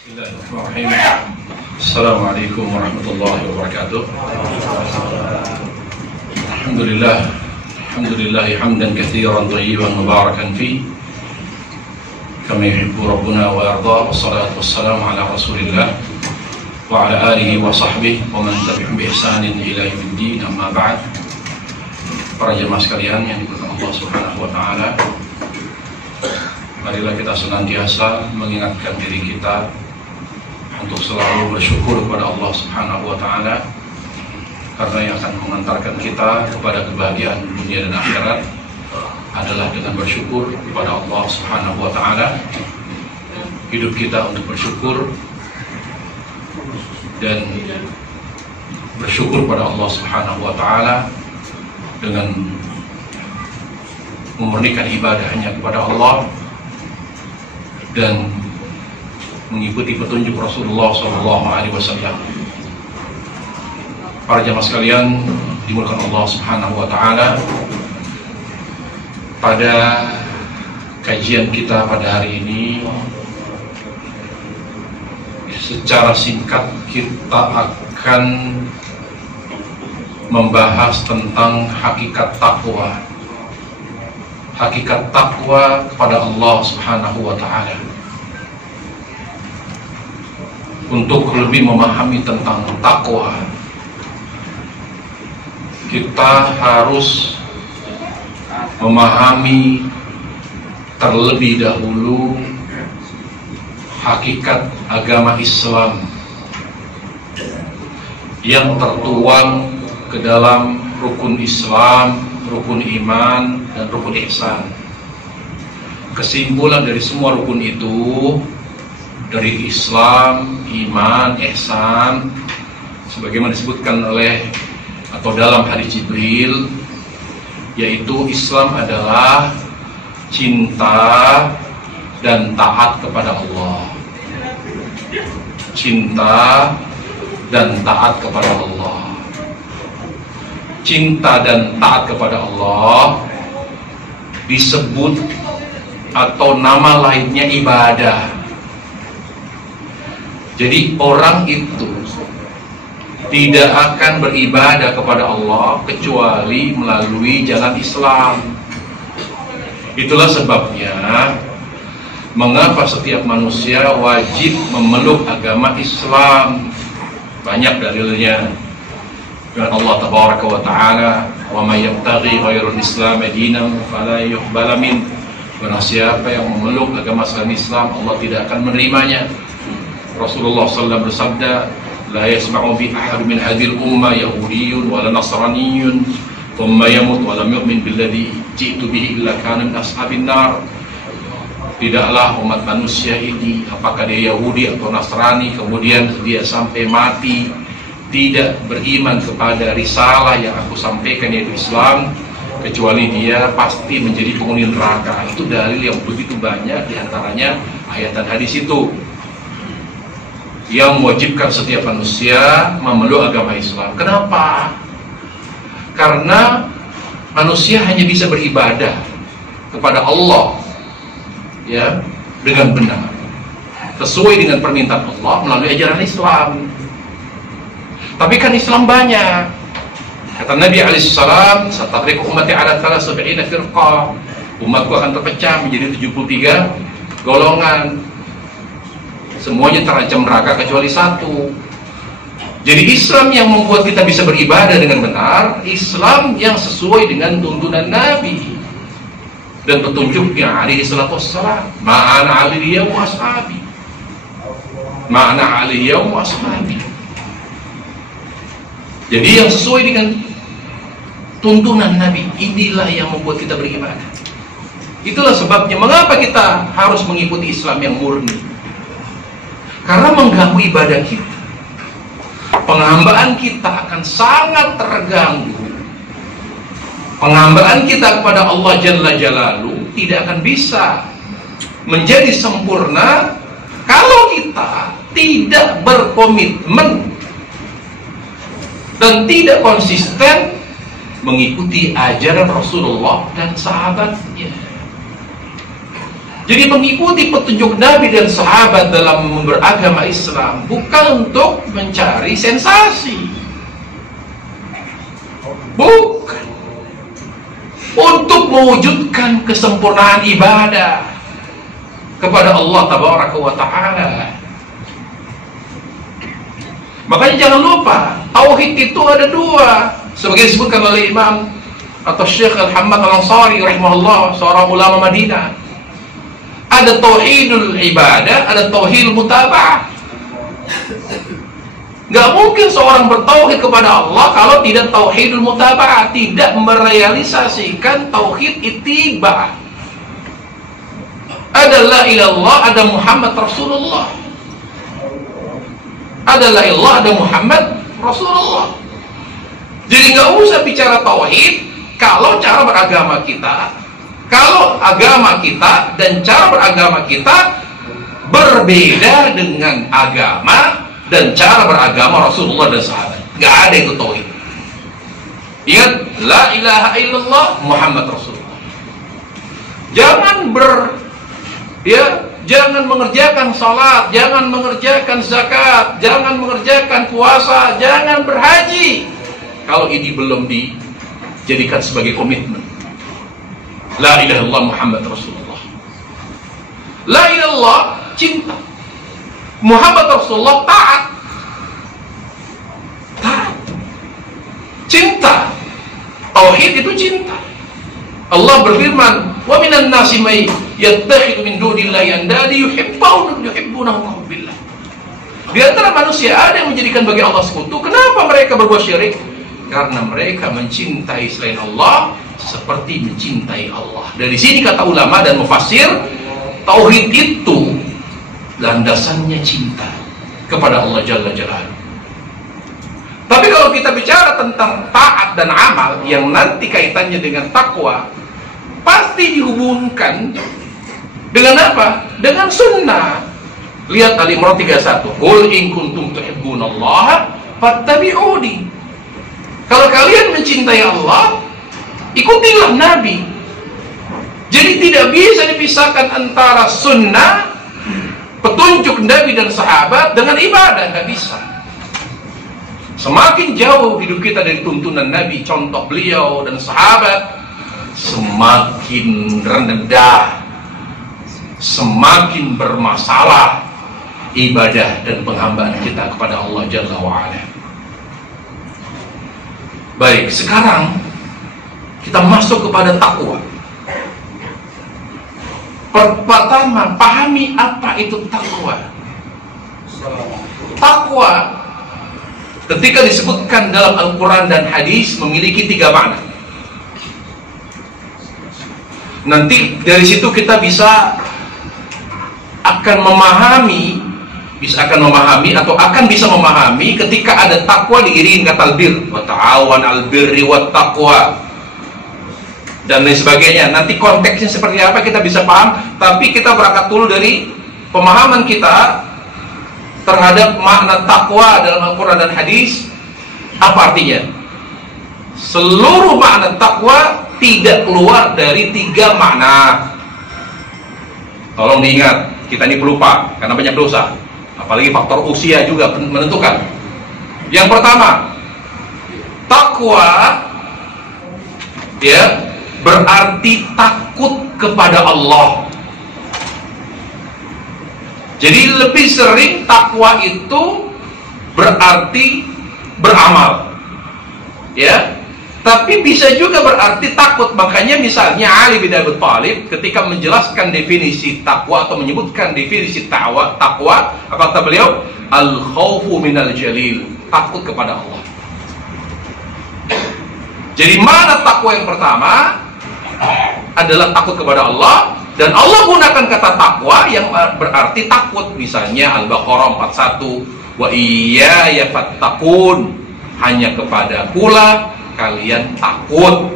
Bismillahirrahmanirrahim. Assalamualaikum warahmatullahi wabarakatuh. Alhamdulillahi hamdan katsiran thayyiban mubarakan fi kama yuhibbu rabbuna wa yarda. Wassalatu wassalamu ala Rasulillah wa ala alihi wa sahbihi wa man tabi'ahum bi ihsanin ila yaumiddin. Amma ba'd. Para jemaah sekalian yang dimuliakan Allah Subhanahu wa taala, marilah kita senantiasa mengingatkan diri kita untuk selalu bersyukur kepada Allah Subhanahu wa taala, karena yang akan mengantarkan kita kepada kebahagiaan dunia dan akhirat adalah dengan bersyukur kepada Allah Subhanahu wa taala. Hidup kita untuk bersyukur dan bersyukur pada Allah Subhanahu wa taala dengan memurnikan ibadahnya kepada Allah dan mengikuti petunjuk Rasulullah SAW. Para jamaah sekalian dimuliakan Allah Subhanahu wa taala, pada kajian kita pada hari ini secara singkat kita akan membahas tentang hakikat takwa. Hakikat takwa kepada Allah Subhanahu wa taala. Untuk lebih memahami tentang takwa, kita harus memahami terlebih dahulu hakikat agama Islam yang tertuang ke dalam rukun Islam, rukun iman, dan rukun ihsan. Kesimpulan dari semua rukun itu, dari Islam, iman, ihsan, sebagaimana disebutkan oleh atau dalam hadis Jibril, yaitu Islam adalah cinta dan taat kepada Allah. Cinta dan taat kepada Allah. Cinta dan taat kepada Allah disebut atau nama lainnya ibadah. Jadi orang itu tidak akan beribadah kepada Allah kecuali melalui jalan Islam. Itulah sebabnya mengapa setiap manusia wajib memeluk agama Islam. Banyak dalilnya. Firman Allah Tabaraka wa Ta'ala, "Wa may yabtaghi ghairal Islam dinan fala yuqbal min." Barang siapa yang memeluk agama selain Islam, Allah tidak akan menerimanya. Rasulullah SAW bersabda, "La yasma'u bi ahad min hadhil ummah yahudiyyun wala nasraniyyun thumma yamut wa lam yu'min billadhi ji'tu bihi illa kana min ashabin nar." Tidaklah umat manusia ini, apakah dia Yahudi atau Nasrani, kemudian dia sampai mati tidak beriman kepada risalah yang aku sampaikan, yaitu Islam, kecuali dia pasti menjadi penghuni neraka. Itu dalil yang begitu banyak, diantaranya ayat dan hadis itu yang mewajibkan setiap manusia memeluk agama Islam. Kenapa? Karena manusia hanya bisa beribadah kepada Allah, ya, dengan benar, sesuai dengan permintaan Allah melalui ajaran Islam. Tapi kan Islam banyak. Kata Nabi alaihissalam, "Satafriqu ummati ala 73 firqah." Umatku akan terpecah menjadi 73 golongan. Semuanya terancam neraka kecuali satu. Jadi Islam yang membuat kita bisa beribadah dengan benar, Islam yang sesuai dengan tuntunan Nabi dan petunjuknya alaihi salatu wassalam. Ma'ana alaihi wa ashabi. Ma'ana alaihi wa ashabi. Jadi yang sesuai dengan tuntunan Nabi, inilah yang membuat kita beribadah. Itulah sebabnya mengapa kita harus mengikuti Islam yang murni. Karena mengganggu ibadah kita, penghambaan kita akan sangat terganggu. Penghambaan kita kepada Allah Jalla Jalaluhu tidak akan bisa menjadi sempurna kalau kita tidak berkomitmen dan tidak konsisten mengikuti ajaran Rasulullah dan sahabatnya. Jadi mengikuti petunjuk Nabi dan sahabat dalam beragama Islam bukan untuk mencari sensasi, bukan untuk mewujudkan kesempurnaan ibadah kepada Allah Tabaraka wa Ta'ala. Makanya jangan lupa, tauhid itu ada dua, sebagai disebutkan oleh Imam atau Syekh Al-Hamad Al-Ansari rahimahullah, seorang ulama Madinah. Ada tauhidul ibadah, ada tauhidul mutaba'ah. Gak mungkin seorang bertauhid kepada Allah kalau tidak tauhidul mutaba'ah, tidak merealisasikan tauhid ittiba'ah. Ada la ilallah, ada Muhammad Rasulullah. Ada la ilallah, ada Muhammad Rasulullah. Jadi gak usah bicara tauhid kalau cara beragama kita, kalau agama kita dan cara beragama kita berbeda dengan agama dan cara beragama Rasulullah dan sahabat. Gak ada itu tauhid. Ingat, la ilaha illallah Muhammad Rasulullah. Jangan mengerjakan salat, jangan mengerjakan zakat, jangan mengerjakan puasa, jangan berhaji kalau ini belum dijadikan sebagai komitmen. La ilaha illallah Muhammad Rasulullah. La ilaha illallah cinta. Muhammad Rasulullah taat. Taat. Cinta. Tauhid itu cinta. Allah berfirman, "Wa minan nasi may yattakhidhu min dunillahi andada yuhibbunahum billah." Di antara manusia ada yang menjadikan bagi Allah sekutu. Kenapa mereka berbuat syirik? Karena mereka mencintai selain Allah seperti mencintai Allah. Dari sini kata ulama dan mufassir, tauhid itu landasannya cinta kepada Allah Jalla Jalaluhu. Tapi kalau kita bicara tentang taat dan amal yang nanti kaitannya dengan takwa, pasti dihubungkan dengan apa? Dengan sunnah. Lihat Al-Imran 31. Qul in kuntum tuhibbunallaha fattabi'uni. Kalau kalian mencintai Allah, ikutilah Nabi. Jadi tidak bisa dipisahkan antara sunnah, petunjuk Nabi dan sahabat dengan ibadah, nggak bisa. Semakin jauh hidup kita dari tuntunan Nabi, contoh beliau dan sahabat, semakin rendah, semakin bermasalah ibadah dan penghambaan kita kepada Allah Jalla wa'ala. Baik, sekarang kita masuk kepada takwa. Pertama, pahami apa itu takwa. Takwa ketika disebutkan dalam Al-Quran dan hadis memiliki 3 makna. Nanti dari situ kita akan memahami atau akan bisa memahami ketika ada takwa diiringi kata albir, wa ta'awan albirri wat taqwa dan lain sebagainya. Nanti konteksnya seperti apa kita bisa paham, tapi kita berangkat dulu dari pemahaman kita terhadap makna takwa dalam Al-Quran dan hadis. Apa artinya? Seluruh makna takwa tidak keluar dari 3 makna. Tolong diingat, kita ini pelupa karena banyak dosa, apalagi faktor usia juga menentukan. Yang pertama, takwa berarti takut kepada Allah. Jadi lebih sering takwa itu berarti beramal, tapi bisa juga berarti takut. Makanya misalnya Ali bin Abi Thalib ketika menjelaskan definisi takwa atau menyebutkan definisi takwa, apa kata beliau? Al-khawfu minal jalil, takut kepada Allah. Jadi mana takwa yang pertama adalah takut kepada Allah, dan Allah gunakan kata takwa yang berarti takut. Misalnya Al-Baqarah 41, wa iyaya fattaqun, hanya kepada pula kalian takut.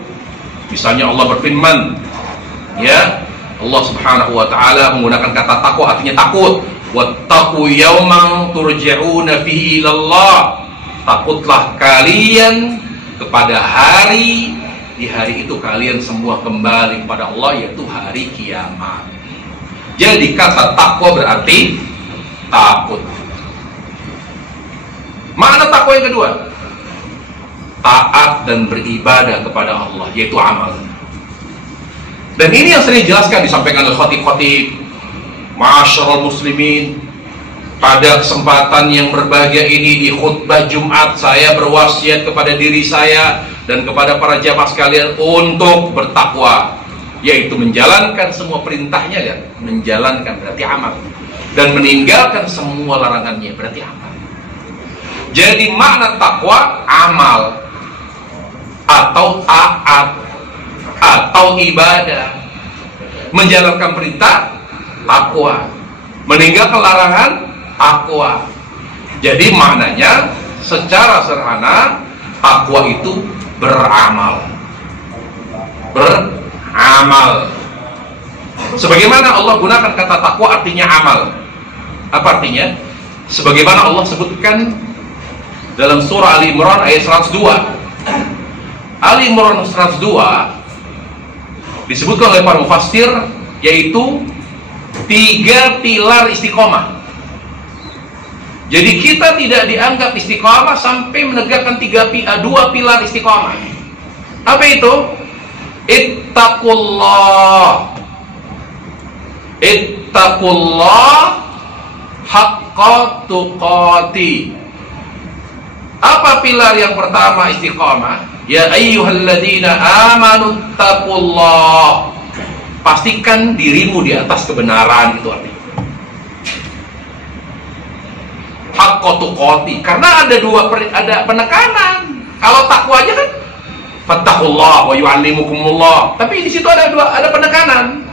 Misalnya Allah berfirman, Allah Subhanahu wa taala menggunakan kata takwa artinya takut. Wattaqu yawman turja'una fihi ilallah, takutlah kalian kepada hari, di hari itu kalian semua kembali kepada Allah, yaitu hari kiamat. Jadi kata takwa berarti takut. Makna takwa yang kedua, taat dan beribadah kepada Allah, yaitu amal. Dan ini yang sering dijelaskan, disampaikan oleh khatib-khatib. Ma'asyiral muslimin, pada kesempatan yang berbahagia ini di khutbah Jumat, saya berwasiat kepada diri saya dan kepada para jamaah sekalian untuk bertakwa, yaitu menjalankan semua perintahnya, ya, menjalankan berarti amal, dan meninggalkan semua larangannya berarti amal. Jadi makna takwa amal atau taat atau ibadah. Menjalankan perintah takwa, meninggalkan larangan takwa. Jadi maknanya secara sederhana, takwa itu beramal. Beramal. Sebagaimana Allah gunakan kata takwa artinya amal. Apa artinya? Sebagaimana Allah sebutkan dalam surah Ali Imran ayat 102. Ali Imran 102 disebutkan oleh para mufassir, yaitu 3 pilar istiqomah. Jadi kita tidak dianggap istiqomah sampai menegakkan 2 pilar istiqomah. Apa itu? Ittaqullah. Ittaqullah haqqa tuqati. Apa pilar yang pertama istiqomah? Ya ayyuhalladzina amanu taqullah. Pastikan dirimu di atas kebenaran, itu artinya. Haqqa tuqati, karena ada penekanan. Kalau takwa aja kan fattaqullah wa yu'allimukumullah. Tapi di situ ada penekanan.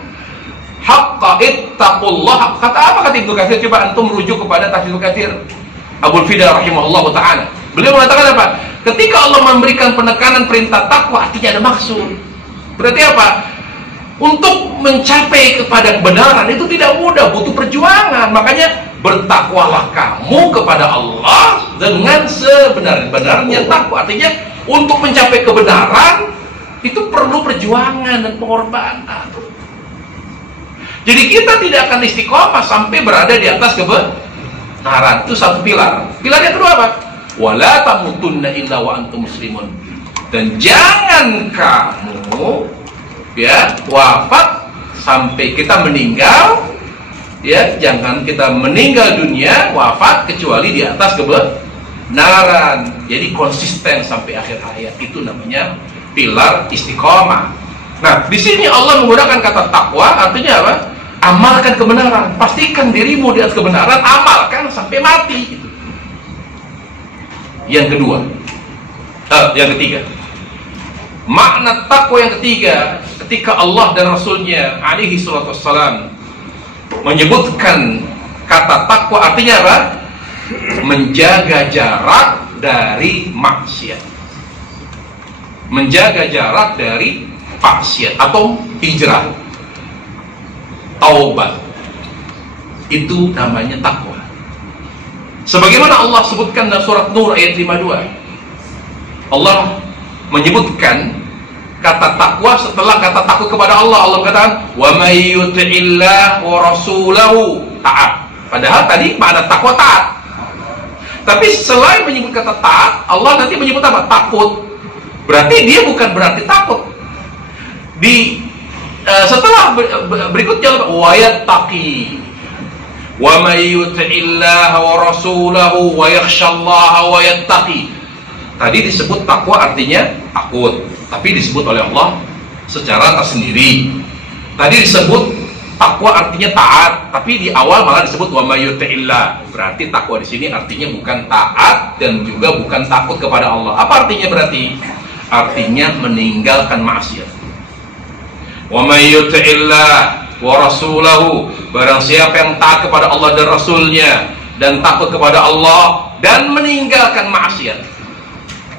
Haqqa ittaqullah. Kata apa kata Ibnu Katsir? Coba antum merujuk kepada tafsir Ibnu Katsir. Abul Fida rahimahullah taala. Beliau mengatakan apa? Ketika Allah memberikan penekanan perintah takwa, artinya ada maksud. Berarti apa? Untuk mencapai kepada kebenaran itu tidak mudah, butuh perjuangan. Makanya bertakwalah kamu kepada Allah dengan sebenar-benarnya takwa. Artinya untuk mencapai kebenaran itu perlu perjuangan dan pengorbanan. Jadi kita tidak akan istiqomah sampai berada di atas kebenaran. Itu satu pilar. Pilar yang kedua apa? Wala tamutunna illa wa antum muslimun. Dan jangan kamu wafat sampai kita meninggal, jangan kita meninggal dunia wafat kecuali di atas kebenaran. Jadi konsisten sampai akhir hayat, itu namanya pilar istiqomah. Nah, di sini Allah menggunakan kata takwa, artinya apa? Amalkan kebenaran, pastikan dirimu di atas kebenaran, amalkan sampai mati. Yang ketiga, makna takwa yang ketiga, ketika Allah dan Rasulnya alaihi salatu wassalam menyebutkan kata takwa, artinya apa? Menjaga jarak dari maksiat. Menjaga jarak dari maksiat atau hijrah, taubat. Itu namanya takwa. Sebagaimana Allah sebutkan dalam surat Nur ayat 52. Allah menyebutkan kata takwa setelah kata takut kepada Allah. Allah katakan, "Wa may yuti'illah wa rasulahu", taat. Padahal tadi makna takwa taat. Tapi selain menyebut kata taat, Allah nanti menyebut apa? Takut. Berarti dia bukan berarti takut. Setelah berikutnya wa yattaqi. Wa may yuti'illah wa rasulahu wa yakhshallaha wa yattaqi. Tadi disebut takwa artinya takut, tapi disebut oleh Allah secara tersendiri. Tadi disebut takwa artinya taat, tapi di awal malah disebut wa may yuti'illah. Berarti takwa di sini artinya bukan taat dan juga bukan takut kepada Allah. Apa artinya berarti? Artinya meninggalkan maksiat. Wa may yuti'illah wa rasulahu, barang siapa yang taat kepada Allah dan Rasulnya dan takut kepada Allah dan meninggalkan maksiat,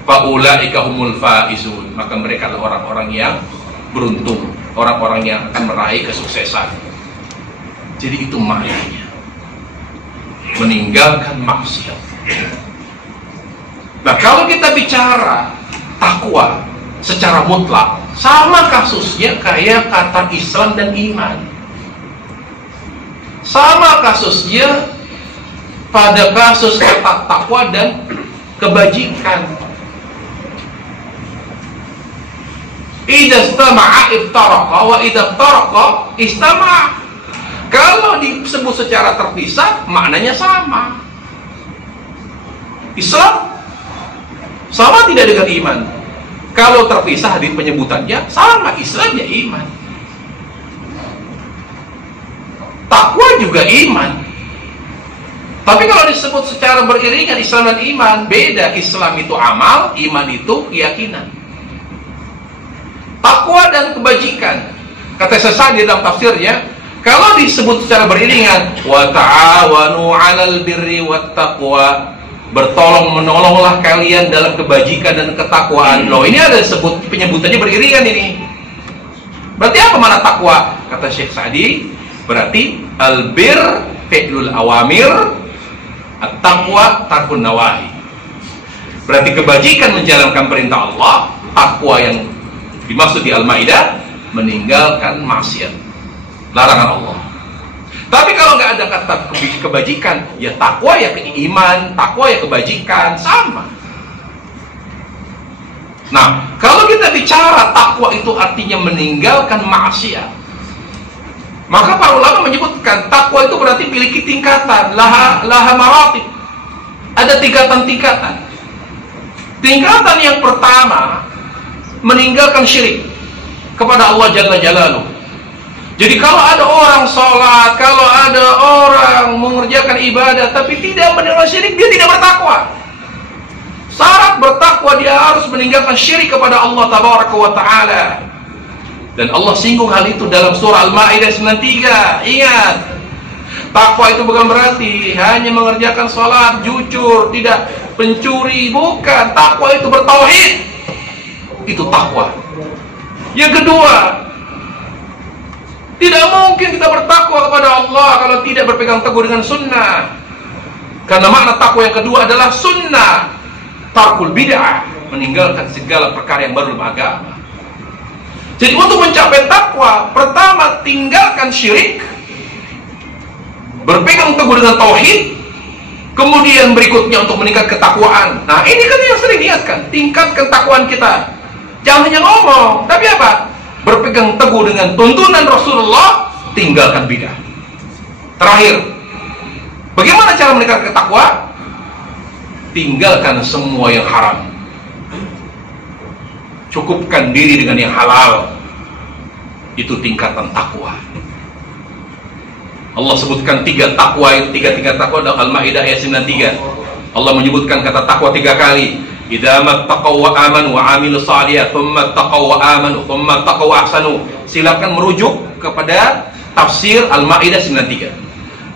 faulaika humul faizun, maka mereka adalah orang-orang yang beruntung, orang-orang yang akan meraih kesuksesan. Jadi itu maknanya meninggalkan maksiat. Nah, kalau kita bicara takwa secara mutlak, sama kasusnya kayak kata Islam dan iman. Sama kasusnya pada kasus kata takwa dan kebajikan. Idza istama'a iftaraqa wa idza iftaraqa istama'a. Kalau disebut secara terpisah, maknanya sama. Islam sama tidak dengan iman. Kalau terpisah di penyebutannya, sama, Islam ya iman. Takwa juga iman. Tapi kalau disebut secara beriringan Islam dan iman, beda. Islam itu amal, iman itu keyakinan. Takwa dan kebajikan, kata Sa'di di dalam tafsirnya, kalau disebut secara beriringan, wa ta'awanu 'alal birri wat taqwa, bertolong menolonglah kalian dalam kebajikan dan ketakwaan. Loh, ini ada disebut penyebutannya beriringan ini. Berarti apa makna takwa? Kata Syekh Sa'di, berarti albir fi'lul awamir, at-taqwa tarkun nawahi. Berarti kebajikan menjalankan perintah Allah, takwa yang dimaksud di Al-Maidah meninggalkan maksiat, larangan Allah. Tapi kalau nggak ada kata kebajikan, ya takwa ya iman, takwa ya kebajikan, sama. Nah, kalau kita bicara takwa itu artinya meninggalkan maksiat, maka para ulama menyebutkan takwa itu berarti memiliki tingkatan, laha maratib. Ada tingkatan-tingkatan. Tingkatan yang pertama, meninggalkan syirik kepada Allah Jalla Jalaluhu. Jadi kalau ada orang sholat, kalau ada orang mengerjakan ibadah tapi tidak meninggalkan syirik, dia tidak bertakwa. Syarat bertakwa dia harus meninggalkan syirik kepada Allah Tabaraka wa Ta'ala. Dan Allah singgung hal itu dalam surah Al-Maidah 93. Ingat, takwa itu bukan berarti hanya mengerjakan sholat jujur, tidak pencuri, bukan. Takwa itu bertauhid, itu takwa. Yang kedua, tidak mungkin kita bertakwa kepada Allah kalau tidak berpegang teguh dengan sunnah. Karena makna takwa yang kedua adalah sunnah, tarkul bid'ah, meninggalkan segala perkara yang baru dalam agama. Jadi untuk mencapai takwa, pertama tinggalkan syirik, berpegang teguh dengan tauhid, kemudian berikutnya untuk meningkat ketakwaan. Nah, ini kan yang sering diingatkan, tingkatkan ketakwaan kita. Jangan hanya ngomong, tapi apa? Berpegang teguh dengan tuntunan Rasulullah, tinggalkan bidah. Terakhir, bagaimana cara meningkatkan takwa? Tinggalkan semua yang haram. Cukupkan diri dengan yang halal. Itu tingkatan takwa. Allah sebutkan tiga takwa, tiga tingkat takwa dalam Al-Maidah ayat 93. Allah menyebutkan kata takwa 3 kali. Idza mattaqaw wa amanu wa amilus shalihat, thumma taqaw wa amanu, thumma taqaw wa ahsanu. Silakan merujuk kepada tafsir Al-Maidah 93.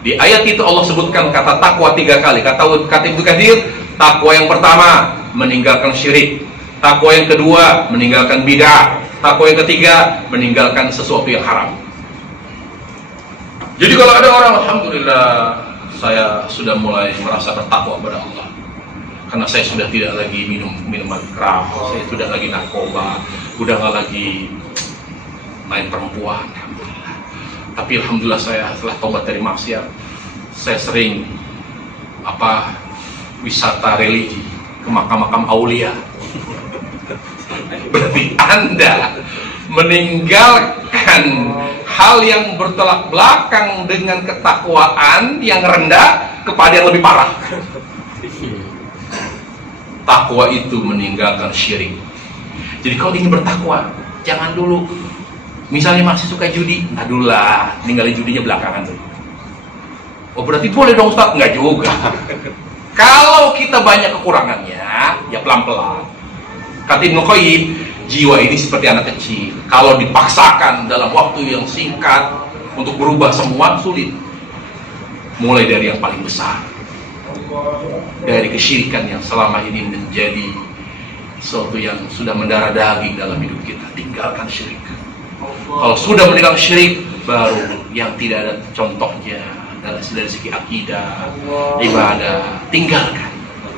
Di ayat itu Allah sebutkan kata takwa 3 kali. Kata Ibnu Katsir, takwa yang pertama meninggalkan syirik, takwa yang kedua meninggalkan bid'ah, takwa yang ketiga meninggalkan sesuatu yang haram. Jadi kalau ada orang, alhamdulillah saya sudah mulai merasa bertakwa kepada Allah, karena saya sudah tidak lagi minum minuman keras, saya sudah lagi narkoba, udah nggak lagi main perempuan, alhamdulillah. Tapi alhamdulillah saya setelah tobat dari maksiat, saya sering wisata religi ke makam-makam aulia. Berarti Anda meninggalkan hal yang bertolak belakang dengan ketakwaan yang rendah kepada yang lebih parah. Takwa itu meninggalkan syirik. Jadi kalau ingin bertakwa, jangan dulu misalnya masih suka judi, aduh lah, ninggalin judinya belakangan tuh. Oh berarti boleh dong Ustaz? Enggak juga. Kalau kita banyak kekurangannya, ya pelan-pelan. Kata Ibnu Qayyim, jiwa ini seperti anak kecil. Kalau dipaksakan dalam waktu yang singkat untuk berubah semua, sulit. Mulai dari yang paling besar, dari kesyirikan yang selama ini menjadi sesuatu yang sudah mendarah daging dalam hidup kita. Tinggalkan syirik. Kalau sudah meninggalkan syirik, baru yang tidak ada contohnya dari segi akidah, ibadah, tinggalkan,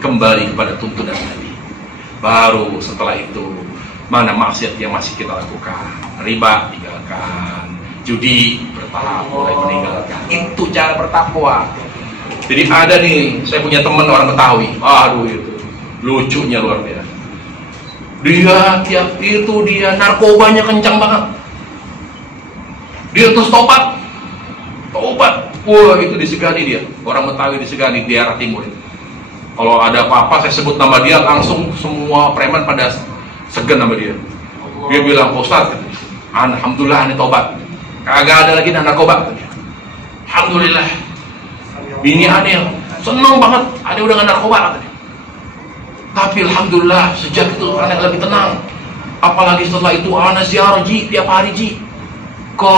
kembali kepada tuntunan tadi. Baru setelah itu, mana maksiat yang masih kita lakukan, riba tinggalkan, judi bertahap mulai meninggalkan. Itu cara bertakwa. Jadi ada nih, saya punya teman orang Betawi. Aduh itu lucunya luar biasa. Dia narkobanya kencang banget. Dia terus tobat. Wah itu disegani dia. Orang Betawi disegani di daerah timur itu. Kalau ada apa-apa saya sebut nama dia, langsung semua preman pada segan nama dia. Dia bilang, Ustaz, alhamdulillah ini tobat, kagak ada lagi narkoba. Alhamdulillah. Bini aneh seneng banget, aneh udah gak narkoba katanya. Tapi alhamdulillah sejak itu aneh lebih tenang. Apalagi setelah itu aneh ziarah Ji tiap hari Ji ke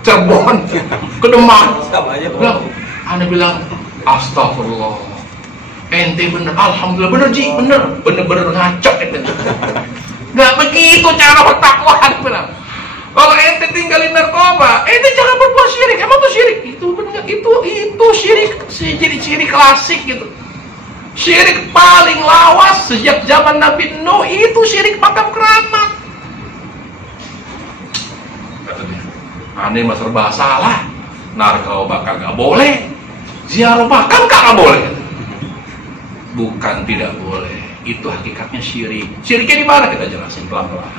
Cirebon, ke Demak. Aneh bilang, astagfirullah. Ente bener, alhamdulillah bener Ji, bener ngaco ente. Nggak begitu cara bertakwa, bilang. Kalau ente tinggalin narkoba, ente jangan berbuat syirik. Emang tuh syirik? Itu bener, itu syirik, syirik klasik gitu. Syirik paling lawas sejak zaman Nabi Nuh itu syirik makam keramat. Aneh mas serba salah, narkoba kagak boleh, ziarah makam kagak boleh. Bukan tidak boleh, itu hakikatnya syirik. Syiriknya di mana kita jelasin pelan-pelan.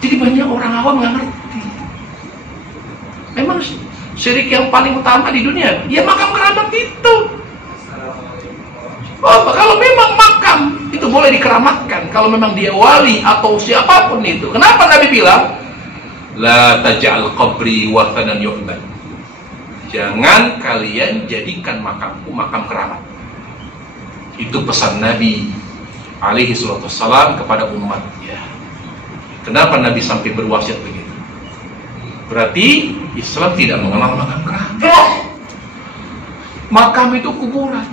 Jadi banyak orang awam nggak ngerti. Memang syirik yang paling utama di dunia, ya makam keramat itu. Oh, kalau memang makam itu boleh dikeramatkan, kalau memang dia wali atau siapapun itu. Kenapa Nabi bilang, la taj'al qabri wathanan yu'bad. Jangan kalian jadikan makamku makam keramat. Itu pesan Nabi alaihi salatu wassalam kepada umatnya. Kenapa Nabi sampai berwasiat begitu? Berarti Islam tidak mengenal makam keramat. Makam itu kuburan.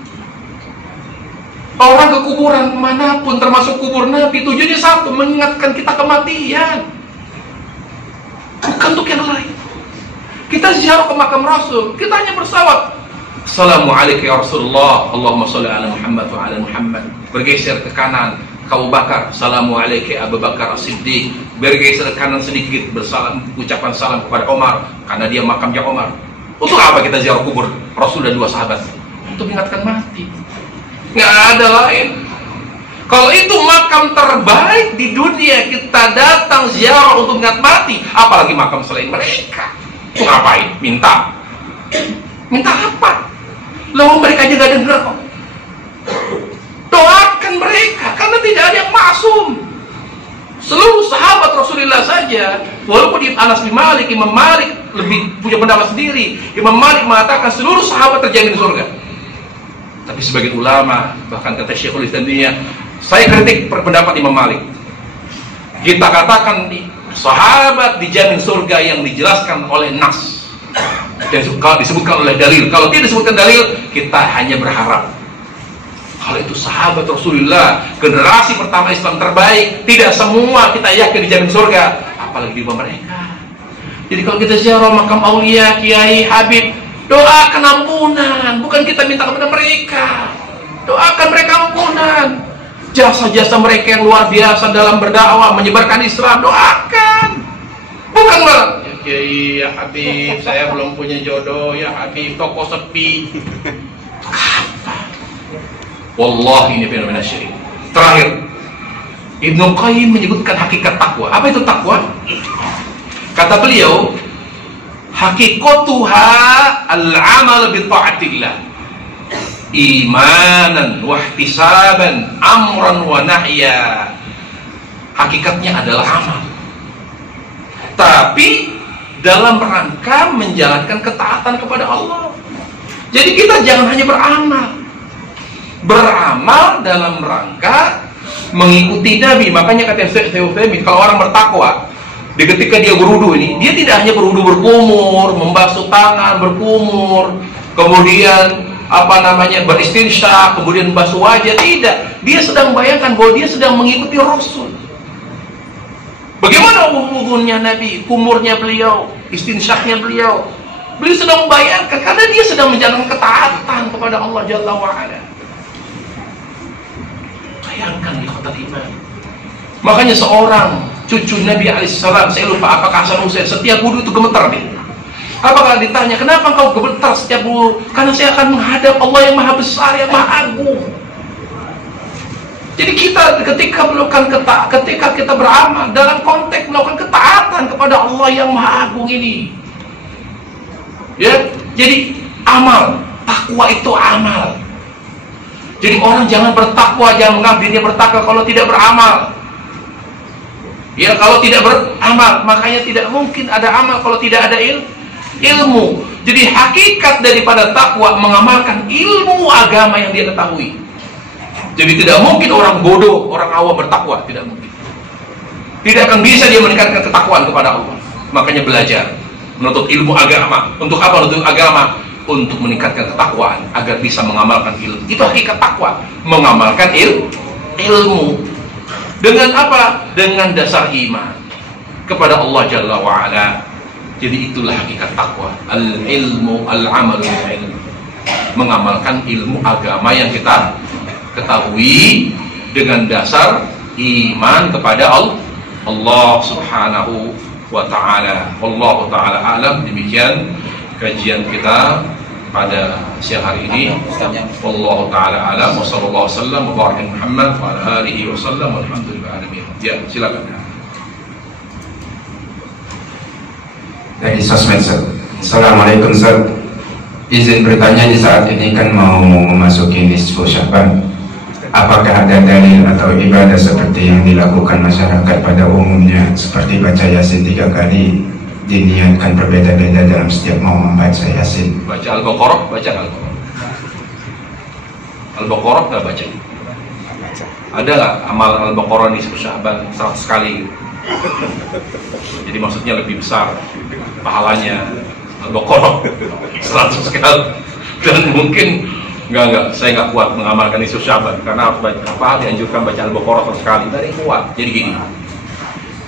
Orang ke kuburan manapun termasuk kubur Nabi, tujuannya satu, mengingatkan kita kematian, bukan untuk yang lain. Kita ziarah ke makam Rasul, kita hanya bersalawat, Assalamualaikum ya Rasulullah, Allahumma sholli ala Muhammad wa ala Muhammad. Bergeser ke kanan ke Abu Bakar, Assalamualaikum Abu Bakar As-Siddiq. Bergeser ke kanan sedikit, bersalam, ucapan salam kepada Omar, karena dia makamnya Omar. Untuk apa kita ziarah kubur Rasul dan dua sahabat? Untuk mengingatkan mati, nggak ada lain. Kalau itu makam terbaik di dunia, kita datang ziarah untuk mengingat mati, apalagi makam selain mereka. Itu ngapain? Minta apa? Lalu mereka aja gak dengar kok. Doakan mereka, karena tidak ada yang maksum. Seluruh sahabat Rasulullah saja, walaupun Anas bin Malik, Imam Malik lebih punya pendapat sendiri. Imam Malik mengatakan seluruh sahabat terjamin surga. Tapi sebagian ulama, bahkan kata Syekhul Islam, saya kritik pendapat Imam Malik. Kita katakan sahabat dijamin surga yang dijelaskan oleh nas, yang disebutkan oleh dalil. Kalau tidak disebutkan dalil, kita hanya berharap. Kalau itu sahabat Rasulullah, generasi pertama Islam terbaik, tidak semua kita yakin dijamin surga, apalagi di bawah mereka. Jadi kalau kita ziarah makam aulia, kiai, habib, doakan ampunan, bukan kita minta kepada mereka. Doakan mereka ampunan. Jasa-jasa mereka yang luar biasa dalam berdakwah, menyebarkan Islam, doakan. Bukan malah, ya kiai, ya habib, saya belum punya jodoh, ya habib, toko sepi. Wallahi ini fenomena syirik. Terakhir, Ibnu Qayyim menyebutkan hakikat takwa. Apa itu takwa? Kata beliau, hakikatuha al-amal bi ta'atillah, imanan wa ihtisaban, amran wa nahya. Hakikatnya adalah amal, tapi dalam rangka menjalankan ketaatan kepada Allah. Jadi kita jangan hanya beramal dalam rangka mengikuti Nabi. Makanya kata Syekh Utsaimin, kalau orang bertakwa, ketika dia berwudu ini, dia tidak hanya berwudu berkumur, membasuh tangan berkumur, kemudian beristinsyak, kemudian membasuh wajah. Tidak, dia sedang membayangkan bahwa dia sedang mengikuti Rasul. Bagaimana wudunya Nabi, kumurnya beliau, istinsyaknya beliau. Beliau sedang membayangkan, karena dia sedang menjalankan ketaatan kepada Allah Jalla wa'ala. Bayangkan di kota iman. Makanya seorang cucu Nabi alaihissalam, saya lupa apakah Hasan Husain, setiap wudhu itu gemetar dia. Apakah ditanya, kenapa engkau gemetar setiap wudhu? Karena saya akan menghadap Allah yang maha besar, yang maha agung. Jadi kita ketika kita beramal dalam konteks melakukan ketaatan kepada Allah yang maha agung ini, ya, jadi amal, takwa itu amal. Jadi orang jangan bertakwa, jangan menganggap dirinya bertakwa kalau tidak beramal. Ya, kalau tidak beramal, makanya tidak mungkin ada amal kalau tidak ada ilmu. Jadi hakikat daripada takwa mengamalkan ilmu agama yang dia ketahui. Jadi tidak mungkin orang bodoh, orang awam bertakwa, tidak mungkin. Tidak akan bisa dia meningkatkan ketakwaan kepada Allah. Makanya belajar, menuntut ilmu agama. Untuk apa menuntut agama? Untuk meningkatkan ketakwaan agar bisa mengamalkan ilmu. Itu hakikat takwa, mengamalkan ilmu. Dengan apa? Dengan dasar iman kepada Allah Jalla wa'ala. Jadi itulah hakikat takwa. Al-ilmu, al-amalu bil-ilm. Mengamalkan ilmu agama yang kita ketahui dengan dasar iman kepada Allah subhanahu wa ta'ala. Wallahu ta'ala alam. Demikian kajian kita pada siang hari ini. Wallahu ta'ala alam. Wa sallallahu wasallam wa baraka Muhammad wa ala alihi wa sallam walhamdulillah alamin. Ya, silakan. Dari sosmed, Ustaz. Assalamualaikum, Ustaz. Izin bertanya, di saat ini kan mau memasuki nisfu Sya'ban. Apakah ada dalil atau ibadah seperti yang dilakukan masyarakat pada umumnya, seperti baca Yasin 3 kali, diniatkan berbeda-beda dalam setiap mau membaca Yasin? Baca Al-Baqarah, baca Al-Baqarah. Al-Baqarah nggak baca? Ada nggak amal Al-Baqarah nisfu Sya'ban 100 kali? Jadi maksudnya lebih besar pahalanya Al-Baqarah 100 kali. Dan mungkin saya nggak kuat mengamalkan nisfu Sya'ban karena dianjurkan baca Al-Baqarah 100 kali. Dari kuat. Jadi gini,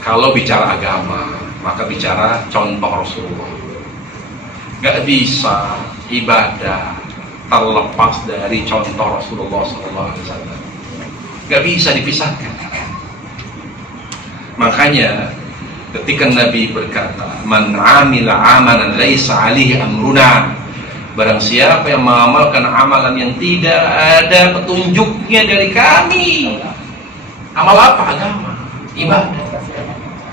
kalau bicara agama maka bicara contoh Rasulullah. Nggak bisa ibadah terlepas dari contoh Rasulullah SAW. Nggak bisa dipisahkan. Makanya ketika Nabi berkata, "Man 'amila 'amalan laisa 'alaihi amruna," barang siapa yang mengamalkan amalan yang tidak ada petunjuknya dari kami. Amal apa? Agama, ibadah.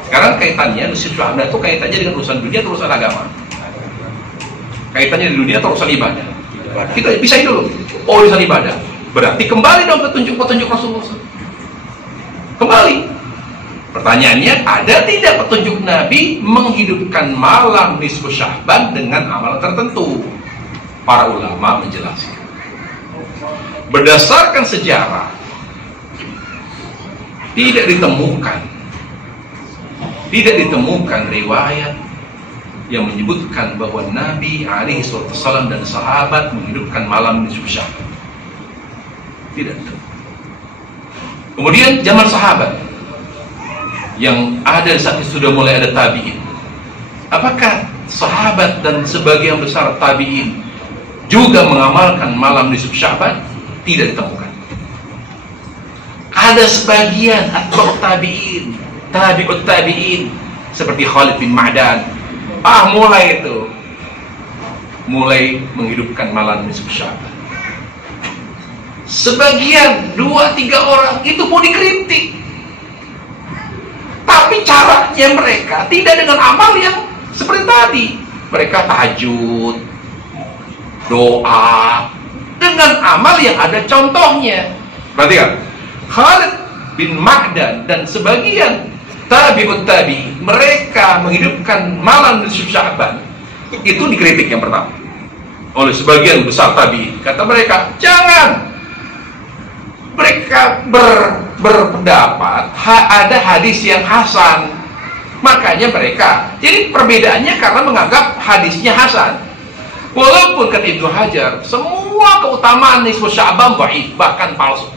Sekarang kaitannya nisfu Sya'ban itu kaitannya dengan urusan dunia atau urusan agama? Kaitannya di dunia atau urusan ibadah? Kita pisahin dulu. Oh, urusan ibadah. Berarti kembali dong petunjuk-petunjuk Rasulullah. Kembali. Pertanyaannya, ada tidak petunjuk Nabi menghidupkan malam nisfu Sya'ban dengan amalan tertentu? Para ulama menjelaskan. Berdasarkan sejarah, tidak ditemukan riwayat yang menyebutkan bahwa Nabi alaihi wasallam dan sahabat menghidupkan malam nisfu Sya'ban. Tidak. Kemudian zaman sahabat yang ada saat itu sudah mulai ada tabi'in. Apakah sahabat dan sebagian besar tabi'in juga mengamalkan malam nisfu Sya'ban? Tidak ditemukan. Ada sebagian atba'ut tabi'in, tabi'ut tabi'in seperti Khalid bin Ma'dan, mulai menghidupkan malam nisfu Sya'ban. Sebagian 2-3 orang itu mau dikritik, tapi caranya mereka tidak dengan amal yang seperti tadi. Mereka tahajud, doa dengan amal yang ada contohnya. Perhatikan, Khalid bin Ma'dan dan sebagian tabi'ut tabi, mereka menghidupkan malam nisfu Sya'ban. Itu dikritik yang pertama oleh sebagian besar tabi. Kata mereka, jangan. Mereka berpendapat ada hadis yang hasan, makanya mereka. Jadi perbedaannya karena menganggap hadisnya hasan. Walaupun kata Ibnu Hajar, semua keutamaan nisfu Sya'ban dhaif, bahkan palsu.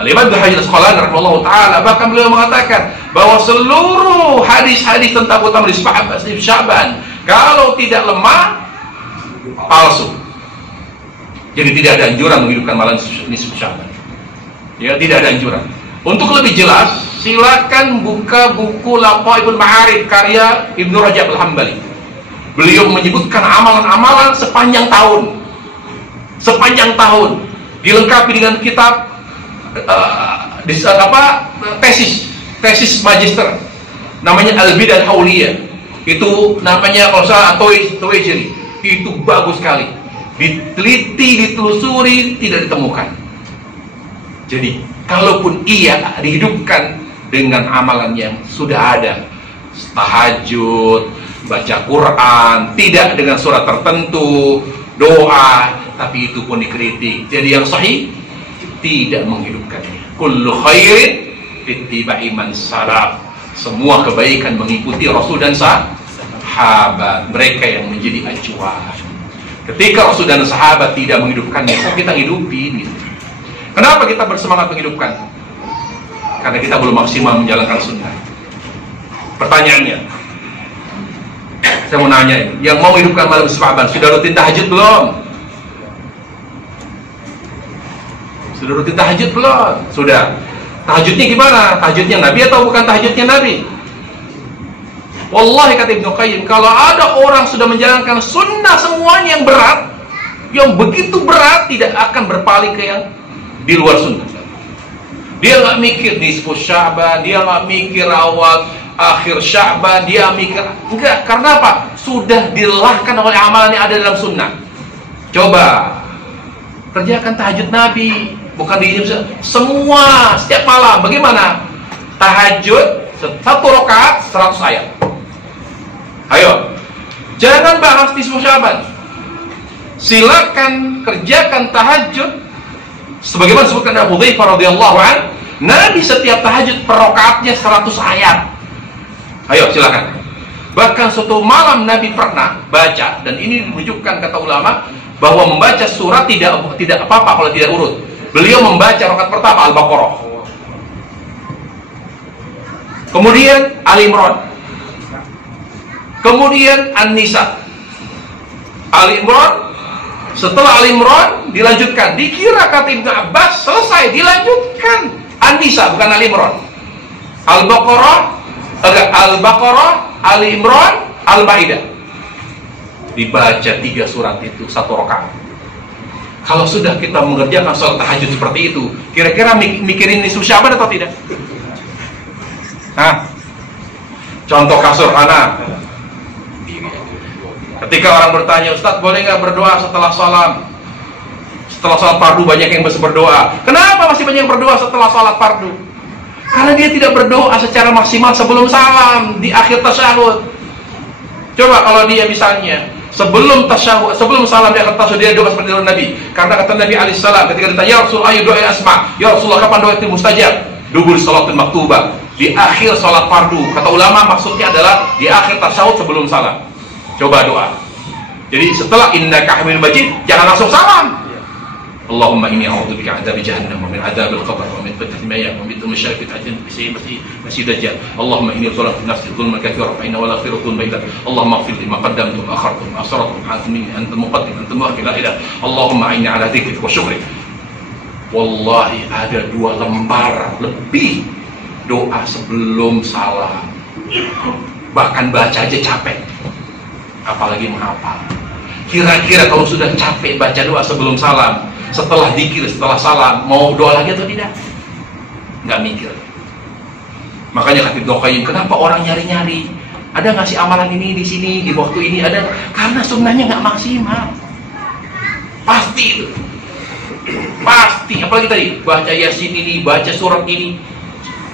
Al-Imam Ibnu Hajar Al-Asqalani rahimahullah ta'ala bahkan beliau mengatakan bahwa seluruh hadis-hadis tentang keutamaan nisfu Sya'ban kalau tidak lemah, palsu. Jadi tidak ada anjuran menghidupkan malam nisfu Sya'ban. Ya, tidak ada anjuran. Untuk lebih jelas, silakan buka buku Lataiful Ma'arif karya Ibnu Rajab Al-Hambali. Beliau menyebutkan amalan-amalan sepanjang tahun. Sepanjang tahun. Dilengkapi dengan kitab tesis magister. Namanya Al-Bidah Al-Hawliyah. Itu namanya kalau salah Tuwaijiri. Itu bagus sekali. Diteliti, ditelusuri, tidak ditemukan. Jadi, kalaupun ia dihidupkan dengan amalan yang sudah ada, tahajud, baca Quran, tidak dengan surat tertentu, doa, tapi itu pun dikritik. Jadi yang sahih tidak menghidupkannya. Kullu khairin ittiba'i man salaf. Semua kebaikan mengikuti Rasul dan sahabat, mereka yang menjadi acuan. Ketika Rasul dan sahabat tidak menghidupkannya, kok kita hidupin gitu. Kenapa kita bersemangat menghidupkan? Karena kita belum maksimal menjalankan sunnah. Pertanyaannya, saya mau nanya, yang mau menghidupkan malam Sya'ban sudah rutin tahajud belum? Sudah rutin tahajud belum? Sudah. Tahajudnya gimana? Tahajudnya Nabi atau bukan tahajudnya Nabi? Wallahi kata Ibnu Qayyim, kalau ada orang sudah menjalankan sunnah semuanya yang berat, yang begitu berat, tidak akan berpaling ke yang di luar sunnah. Dia nggak mikir nisfu Sya'ban, dia nggak mikir awal akhir Sya'ban, dia mikir enggak. Karena apa? Sudah dilahkan oleh amalan yang ada dalam sunnah. Coba kerjakan tahajud Nabi, bukan di semua setiap malam. Bagaimana? Tahajud 1 rakaat 100 ayat. Ayo, jangan bahas nisfu Sya'ban. Silakan kerjakan tahajud sebagaimana disebutkan Abu Hurairah radhiyallahu anhu, Nabi setiap tahajud per rakaatnya 100 ayat. Ayo, silakan. Bahkan suatu malam Nabi pernah baca, dan ini menunjukkan kata ulama bahwa membaca surat tidak apa-apa kalau tidak urut. Beliau membaca rakaat pertama Al-Baqarah, kemudian Ali Imran, kemudian An-Nisa, Ali Imran. Setelah Ali Imran dilanjutkan, dikira kata Ibnu Abbas selesai, dilanjutkan An-Nisa, bukan Ali Imran. Al-Baqarah, Ali Imran, Al-Maidah. Dibaca 3 surat itu 1 rakaat. Kalau sudah kita mengerjakan sholat tahajud seperti itu, kira-kira mikirin nisfu Sya'ban atau tidak? Hah? Contoh kasur anak. Ketika orang bertanya, Ustaz boleh nggak berdoa setelah sholat? Setelah sholat fardu banyak yang berdoa. Kenapa masih banyak yang berdoa setelah sholat fardu? Karena dia tidak berdoa secara maksimal sebelum salam, di akhir tasyahud. Coba kalau dia misalnya sebelum tasyahud, sebelum salam di akhir tasyahud dia doa seperti Nabi. Karena kata Nabi alaihissalam ketika ditanya, ya Rasul ayu doa asma, ya Rasulullah kapan doa itu mustajab? Dubur salatul maktubah, di akhir sholat fardu. Kata ulama maksudnya adalah di akhir tasyahud sebelum salam. Coba doa. Jadi setelah innaka hamidul majid, jangan langsung salam. Allahumma inni a'udzubika min adzabi jahannam wa min adzabil qabr wa min fitnatil mahya wa min syarri fitnatil masih dajjal. Allahumma inni zalamtu nafsi dzulman katsiran fa inna wa la yaghfiru dzunuba illa anta. Allahumma ighfir li ma qaddamtu wa akhartu wa asrartu wa antum antal muqaddim antal muakhir la ilaha. Allahumma inni ala dzikrika wa syukrika. Wallahi ada 2 lembar lebih doa sebelum salam. Bahkan baca aja capek, apalagi menghafal. Kira-kira kalau sudah capek baca doa sebelum salam, setelah dzikir, setelah salam, mau doa lagi atau tidak? Nggak mikir. Makanya kata Ibnu Qayyim, kenapa orang nyari-nyari? Ada nggak sih amalan ini di sini, di waktu ini? Ada. Karena sunnahnya nggak maksimal. Pasti itu. Pasti. Apalagi tadi, baca Yasin ini, baca surat ini.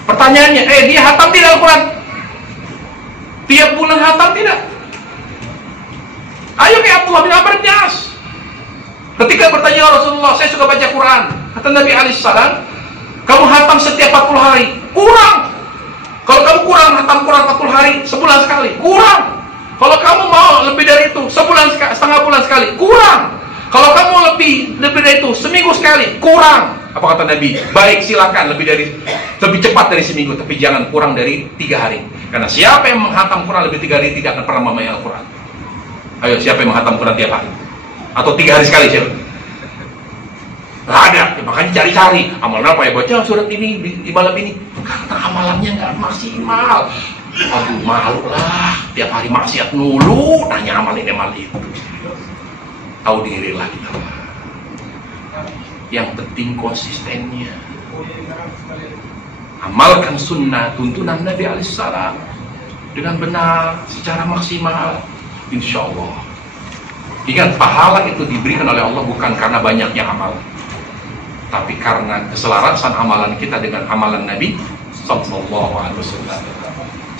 Pertanyaannya, dia hatam tidak Al-Quran? Tiap bulan hatam tidak? Ayo kayak Abdullah bin Amr bin As. Ketika bertanya Rasulullah, saya suka baca Quran. Kata Nabi alaihissalam, kamu hatam setiap 40 hari. Kurang. Kalau kamu kurang hatam Quran 40 hari, sebulan sekali. Kurang. Kalau kamu mau lebih dari itu, setengah bulan sekali. Kurang. Kalau kamu lebih dari itu, seminggu sekali. Kurang. Apa kata Nabi? Baik, silakan lebih cepat dari seminggu, tapi jangan kurang dari 3 hari. Karena siapa yang menghatam Quran lebih 3 hari tidak akan pernah memahami Al-Quran. Ayo, siapa yang menghatam Quran tiap hari? Atau 3 hari sekali, siapa? Nggak ada, ya, makanya cari-cari amalan apa ya, baca surat ini di malam ini, karena amalannya nggak maksimal. Aduh, malu lah, tiap hari maksiat mulu, nanya amal ini amal itu. Tahu diri lah kita. Yang penting konsistennya. Amalkan sunnah tuntunan Nabi alaihissalam dengan benar, secara maksimal, insya Allah. Ingat, pahala itu diberikan oleh Allah bukan karena banyaknya amal, tapi karena keselarasan amalan kita dengan amalan Nabi sallallahu alaihi wasallam.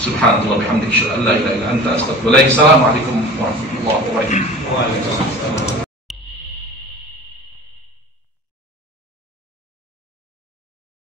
Subhanallah bihamdihi, la ilaha illa anta, astaghfiruka wa atubu ilaik. Assalamualaikum warahmatullahi wabarakatuh.